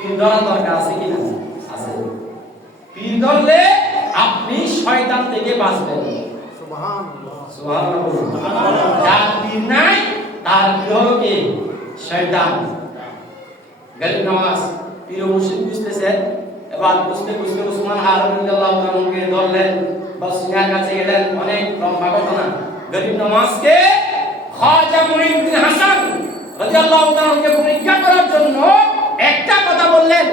পীর ধরার দরকার আছে কিনা? আছে। পীর ধরলে আপনি শয়তান থেকে বাঁচবেন। সুবহানাল্লাহ, সুবহানাল্লাহ। যার পীর নাই তার পীর হলো কি? শয়তান। গরিব নওয়াজ পীর মুর্শিদ বুঝতেছেন, এবার বুঝতে বুঝতে উসমান হারুন রাদিয়াল্লাহু তাআলাকে ধরলেন, বসনিয়ার কাছে গেলেন, অনেক লম্বা ঘটনা। গরিব নওয়াজকে খাজা মুঈনুদ্দিন হাসান রাদিয়াল্লাহু তাআলাকে পরীক্ষা করার জন্য একটা কথা বললেন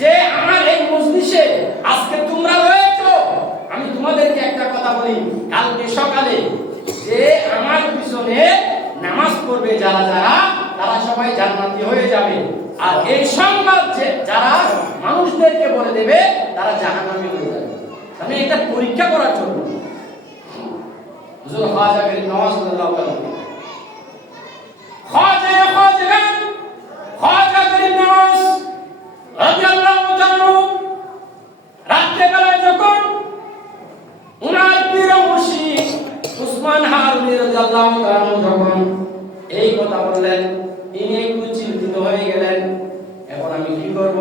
যে আমার এই মজলিসে আজকে তোমরা রয়েছো, আমি তোমাদেরকে একটা কথা বলি, কালকে সকালে যে আমার পিছনে নামাজ পড়বে যারা যারা, তারা সবাই জান্নাতি হয়ে যাবে। আর এই সংবাদ যে যারা মানুষদেরকে বলে দেবে তারা জাহান্নামী হয়ে যাবে। মানে এটা পরীক্ষা করার জন্য হুজুর খাজা গরিব নওয়াজ রাদিয়াল্লাহু তাআলা খাজা গরিব নওয়াজ রাদিয়াল্লাহু তাআলা রাতে বেলায় যখন উনার পীর মুর্শিদ উসমান হারুন রাদিয়াল্লাহু তাআলা যখন এই কথা বললেন, ইনি একটু চিন্তিত হয়ে গেলেন। এখন আমি কি করব?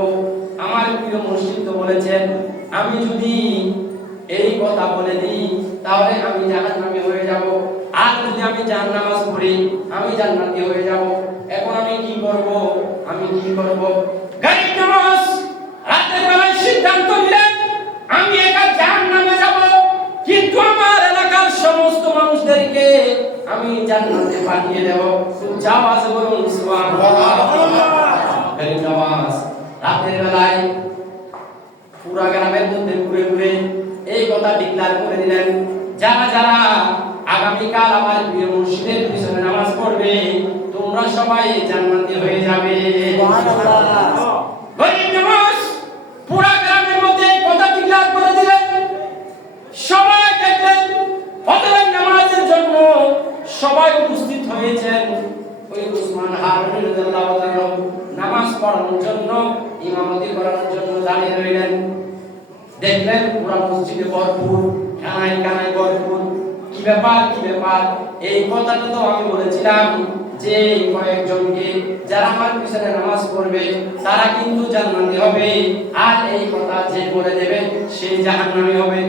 আমার প্রিয় মুর্শিদ তো বলেছেন আমি যদি এই কথা বলে দিই তাহলে আমি জাহান্নামী হয়ে যাব, আর যদি আমি জাহান্নামাজ পড়ি আমি জান্নাতি হয়ে যাব। এখন আমি কি করব? গরিব নওয়াজ রাতের বেলায় সিদ্ধান্ত নিলেন আমি একা জাহান্নামে যাব, কিন্তু আমার এলাকার সমস্ত মানুষদেরকে আমি জান্নাতে পাঠিয়ে দেব। যাও আছে বলুন সুবহানাল্লাহ। গরিব নওয়াজ রাতের বেলায় পুরা গ্রামের মধ্যে ঘুরে ঘুরে এই কথা ডিক্লার করে দিলেন, যারা যারা আগামীকাল আমার প্রিয় মুর্শিদের পিছনে নামাজ পড়বে তোমরা সবাই জান্নাতি হয়ে যাবে। সুবহানাল্লাহ। গরিব নওয়াজ পুরা গ্রামের মধ্যে এই কথা ডিক্লার করে দিলেন। সবাই দেখলেন ফজরের নামাজের জন্য সবাই উপস্থিত হয়েছেন। ওই উসমান হারুন রাদিয়াল্লাহু তাআলা নামাজ পড়ানোর জন্য, ইমামতি করার জন্য দাঁড়িয়ে রইলেন। দেখলেন পুরো মসজিদে ভরপুর, কানায় কানায় ভরপুর। কি ব্যাপার? এই কথাটা তো আমি বলেছিলাম যে কয়েকজনকে যারা আমার পিছনে নামাজ পড়বে তারা কিন্তু জান্নাতি হবে, আর এই কথা যে বলে দেবে সে জাহান্নামী হবে।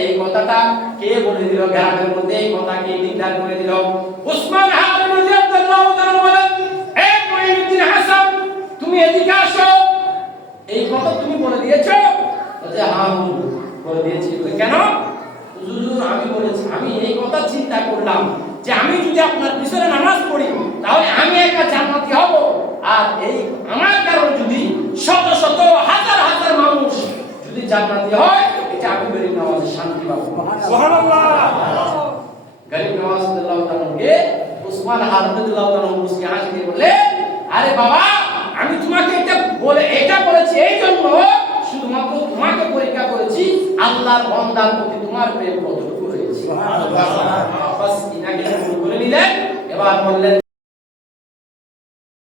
এই কথাটা কে বলে দিল? গ্রামের মধ্যে এই কথা কে ডিক্লার করে দিল? উসমান হারুন রাদিয়াল্লাহু তাআলা বলেন, এ মুঈনুদ্দিন হাসান তুমি এদিকে আসো, এই কথা তুমি বলে দিয়েছো? বলে হ্যাঁ বলে দিয়েছি। কেন? হুজুর আমি বলেছি, আমি এই কথা চিন্তা করলাম যে আমি যদি আপনার পিছনে নামাজ পড়ি তাহলে আমি একা জান্নাতি হব, আর এই আমার কারণে যদি শত শত হাজার হাজার মানুষ যদি জান্নাতি হয় এটা আমি গরিব নওয়াজের শান্তি পাবো। সুবহানাল্লাহ। গরিব নওয়াজ রাদিয়াল্লাহু তাআলাকে উসমান হারুন রাদিয়াল্লাহু তাআলা মুস্কি হাসি দিয়ে বলে, আরে বাবা আমি তোমাকে এটা বলেছি এই জন্য, শুধুমাত্র তোমাকে পরীক্ষা করেছি আল্লাহর বান্দার প্রতি তোমার প্রেম কতটুকু হয়েছে। সুবহানাল্লাহ। বাস ইনাকে বলে নিলেন। এবার বললেন